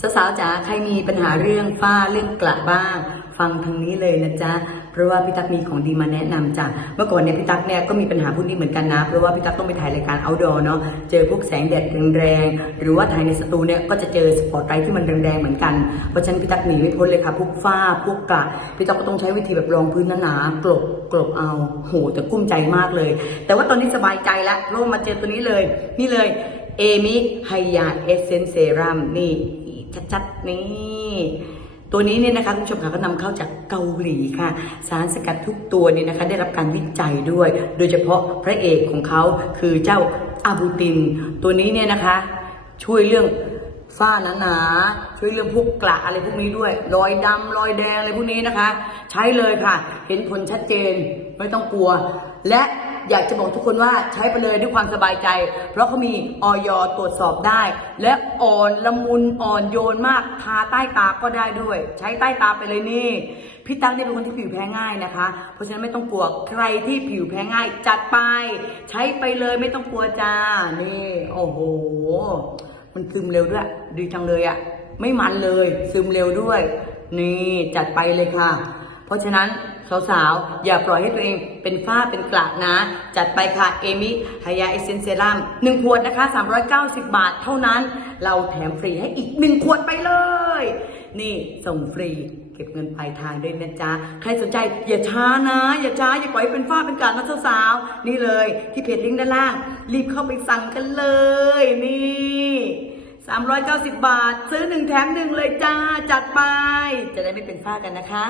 สาวๆจ๋าใครมีปัญหาเรื่องฝ้าเรื่องกระบ้าง ฟังทางนี้เลยนะจ๊ะเพราะว่าพี่ตั๊กมีของดีมาแนะนำจ้ะเมื่อก่อนเนี่ยพี่ตั๊กเนี่ยก็มีปัญหาพวกนี้เหมือนกันนะเพราะว่าพี่ตั๊กต้องไปถ่ายรายการ outdoor เนาะเจอพวกแสงแดดแรงๆหรือว่าถ่ายในสตูเนี่ยก็จะเจอสปอตไลท์ที่มันแรงๆเหมือนกันเพราะฉะนั้นพี่ตั๊กหนีไม่พ้นเลยค่ะพวกฝ้าพวกกระพี่ตั๊กก็ต้องใช้วิธีแบบรองพื้นหนาๆกลบกลบเอาโหแต่กุ้มใจมากเลย แต่ว่าตอนนี้สบายใจแล้วเพราะว่ามาเจอตัวนี้เลย นี่เลยเอมิไฮยาเอเซนเซรัมนี่ ชัดๆนี่ตัวนี้เนี่ยนะคะคุณผู้ชมค่ะก็นำเข้าจากเกาหลีค่ะ สารสกัดทุกตัวเนี่ยนะคะ ได้รับการวิจัยด้วย โดยเฉพาะพระเอกของเขาคือเจ้าอาบูติน ตัวนี้เนี่ยนะคะ ช่วยเรื่องฝ้าหนาๆช่วยเรื่องพวกกระอะไรพวกนี้ด้วย รอยดำรอยแดงอะไรพวกนี้นะคะ ใช้เลยค่ะ เห็นผลชัดเจนไม่ต้องกลัว และ อยากจะบอกทุกคนว่าใช้ไปเลยด้วยความสบายใจ เพราะเขามีออยตรวจสอบได้ และอ่อนละมุนอ่อนโยนมากทาใต้ตาก็ได้ด้วย ใช้ใต้ตาไปเลยนี่ พี่ตั๊กเนี่ยเป็นคนที่ผิวแพ้ง่ายนะคะ เพราะฉะนั้นไม่ต้องกลัวใครที่ผิวแพ้ง่าย จัดไป ใช้ไปเลยไม่ต้องกลัวจ้านี่โอ้โหมันซึมเร็วด้วย ดีจังเลยอะ่ะ ไม่มันเลย ซึมเร็วด้วย นี่จัดไปเลยค่ะ ราะฉะนั้นสาวๆ อย่าปล่อยให้ตัวเองเป็นฝ้าเป็นกระนะ จัดไปค่ะ เอมิฮายาเอเซนเซรัมหนึ่งขวดนะคะ 390 บาทเท่านั้น เราแถมฟรีให้อีกหนึ่งขวดไปเลย นี่ส่งฟรีเก็บเงินปลายทางด้วยนะจ๊ะ ใครสนใจอย่าช้านะ อย่าช้า อย่าปล่อยให้เป็นฝ้าเป็นกระนะสาวๆ นี่เลยที่เพจลิงก์ด้านล่าง รีบเข้าไปสั่งกันเลย นี่390 บาท ซื้อหนึ่งแถมหนึ่งเลยจ้า จัดไป จะได้ไม่เป็นฝ้ากันนะคะ